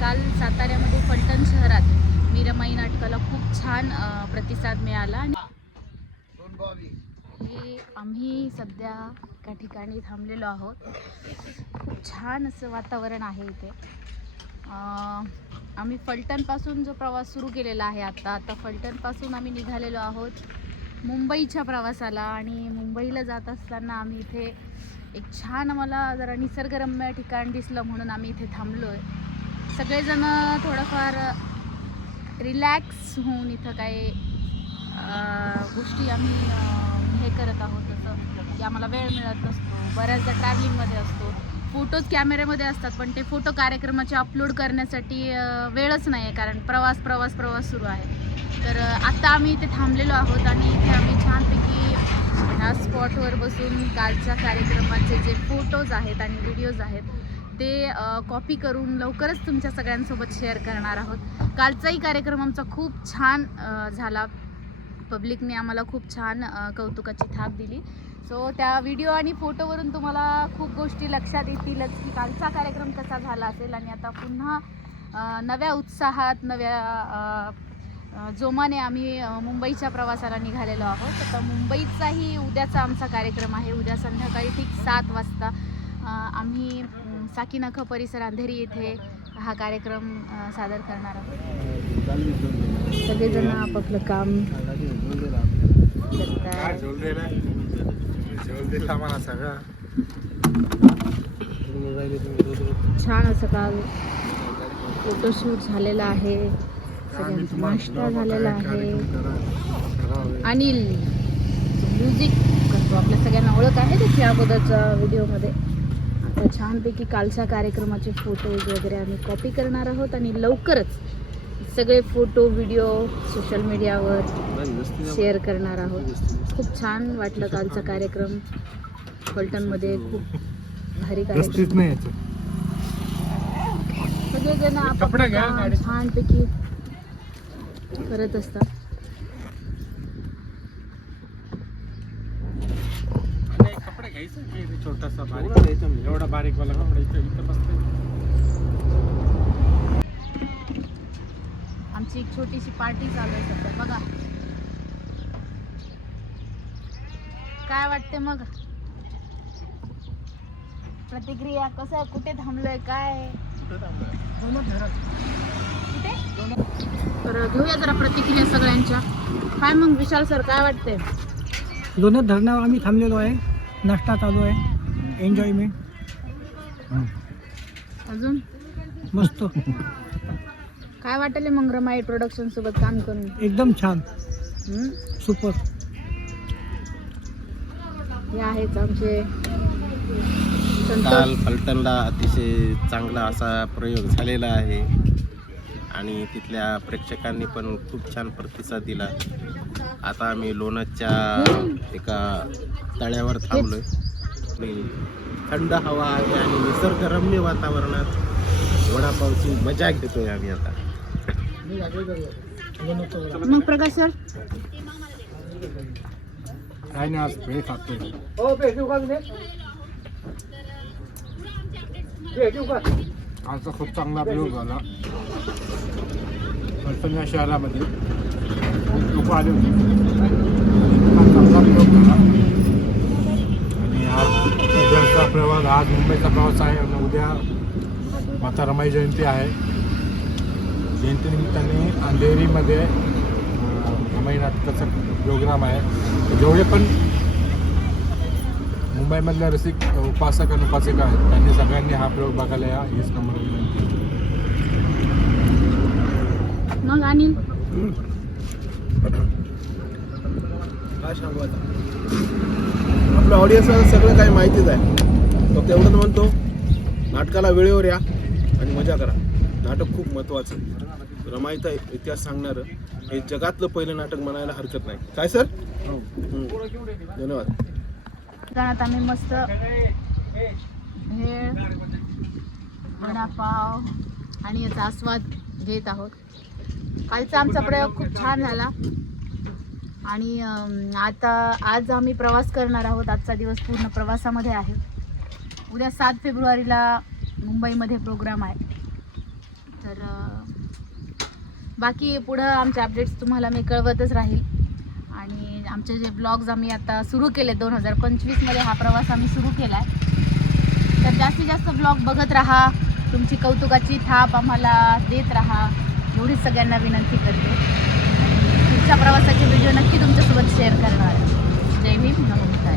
काल साताऱ्यामध्ये फलटण शहरात मीरामाई नाटकाला खूप छान प्रतिसाद मिळाला आणि हे आम्ही सध्या एका ठिकाणी थांबलेलो आहोत. खूप छान असं वातावरण आहे इथे. आम्ही फलटणपासून जो प्रवास सुरू केलेला आहे आता आता फलटणपासून आम्ही निघालेलो आहोत मुंबईच्या प्रवासाला आणि मुंबईला जात असताना आम्ही इथे एक छान आम्हाला जरा निसर्गरम्य ठिकाण दिसलं म्हणून आम्ही इथे थांबलो आहे सगळेजण थोडंफार रिलॅक्स होऊन इथं काही गोष्टी आम्ही हे करत आहोत जसं की आम्हाला वेळ मिळत नसतो. बऱ्याचदा ट्रॅव्हलिंगमध्ये असतो. फोटोज कॅमेऱ्यामध्ये असतात पण ते फोटो कार्यक्रमाचे अपलोड करण्यासाठी वेळच नाही आहे कारण प्रवास प्रवास प्रवास सुरू आहे. तर आत्ता आम्ही इथे थांबलेलो आहोत आणि इथे आम्ही छानपैकी ह्या स्पॉटवर बसून कालच्या कार्यक्रमाचे जे फोटोज आहेत आणि व्हिडिओज आहेत ते कॉपी करून लवकरच तुमच्या सगळ्यांसोबत शेअर करणार आहोत. कालचाही कार्यक्रम आमचा खूप छान झाला. पब्लिकने आम्हाला खूप छान कौतुकाची थाप दिली. सो त्या व्हिडिओ आणि फोटोवरून तुम्हाला खूप गोष्टी लक्षात येतीलच की कालचा कार्यक्रम कसा झाला असेल. आणि आता पुन्हा नव्या उत्साहात नव्या जोमाने आम्ही मुंबईच्या प्रवासाला निघालेलो आहोत. आता मुंबईचाही उद्याचा आमचा कार्यक्रम आहे. उद्या संध्याकाळी ठीक सात वाजता आम्ही साकीनाखा परिसर अंधेरी येथे हा कार्यक्रम सादर करणार आहोत. सगळेजण आपापलं काम छान असं काल फोटोशूट झालेला आहे. सगळ्यांचा नाश्ता झालेला आहे. अनिल म्युझिक करतो. आपल्या सगळ्यांना ओळख आहे त्याची अगोदरच्या व्हिडिओमध्ये आता छानपैकी कालच्या कार्यक्रमाचे फोटोज वगैरे आम्ही कॉपी करणार आहोत आणि लवकरच सगळे फोटो व्हिडिओ सोशल मीडियावर शेअर करणार आहोत. खूप छान वाटलं कालचा कार्यक्रम. फलटणमध्ये खूप भारी कार्यक्रम. सगळेजण गाडीत. छानपैकी करत असतात आणि कपडे घ्यायचं? की ते छोटासा बारीक. एवढा बारीक वाला कपडा इथं इथं बसतंय. आमची एक छोटीशी पार्टी चालू आहे सध्या. बघा. काय वाटते मग? प्रतिक्रिया कसं कुठे थांबलोय? काय? कुठे तर घेऊया जरा प्रतिक्रिया सगळ्यांच्या. काय मग विशाल सर काय वाटतंय? दोन्ही धरणावर आम्ही थांबलेलो आहे. नाश्ता चालू आहे. एन्जॉयमेंट अजून? मस्त. काय वाटले मग रमाई प्रोडक्शन सोबत काम करून? एकदम छान? सुपर हे आहेत आमचे काल संतोष फलटणला अतिशय चांगला असा प्रयोग झालेला आहे. आणि तिथल्या प्रेक्षकांनी पण खूप छान प्रतिसाद दिला. आता आम्ही लोणदच्या एका तळ्यावर थांबलोय. आणि थंड हवा आहे आणि निसर्गरम्य वातावरणात वडापावची मजा घेतोय आम्ही आता. मग प्रकाश सर? काय नाही आज भेळ खातोय आजचा खूप चांगला प्रयोग झाला. फलटण ह्या शहरामध्ये खूप लोक आले होते. हा चांगला प्रयोग झाला. आणि आज उद्याचा प्रवास आज मुंबईचा प्रवास आहे आणि उद्या माता रमाई जयंती आहे. जयंतीनिमित्ताने अंधेरीमध्ये रमाई नाटकाचा प्रोग्राम आहे. जेवढे पण मुंबईमधल्या रसिक उपासक आणि उपासिका आहेत त्यांनी सगळ्यांनी हा प्रयोग बघायला या. हेच नंबर विनंती. मग अनिल काय सांगू आता? आपल्या ऑडियन्सला सगळं काही माहितीच आहे. फक्त एवढंच म्हणतो नाटकाला वेळेवर या आणि मजा करा. नाटक खूप महत्त्वाचं आहे. रमाईचा इतिहास सांगणारं. हे जगातलं पहिलं नाटक म्हणायला हरकत नाही. काय सर? हम्म. धन्यवाद. गाण्यात आम्ही मस्त भेळ वडापाव आणि याचा आस्वाद घेत आहोत. कालचा आमचा प्रयोग खूप छान झाला. आणि आता आज आम्ही प्रवास करणार आहोत. आजचा दिवस पूर्ण प्रवासामध्ये आहे. उद्या सात फेब्रुवारीला मुंबईमध्ये प्रोग्राम आहे. तर बाकी पुढं आमचे अपडेट्स तुम्हाला मी कळवतच राहील. आणि आमचे जे ब्लॉग्स आम्ही आता सुरू केले दोन हजार पंचवीसमध्ये हा प्रवास आम्ही सुरू केला आहे तर जास्तीत जास्त ब्लॉग बघत राहा. तुमची कौतुकाची थाप आम्हाला देत राहा. एवढीच सगळ्यांना विनंती करते. पुढच्या प्रवासाचे व्हिडिओ नक्की तुमच्यासोबत शेअर करणार. जय भीम नमस्कार.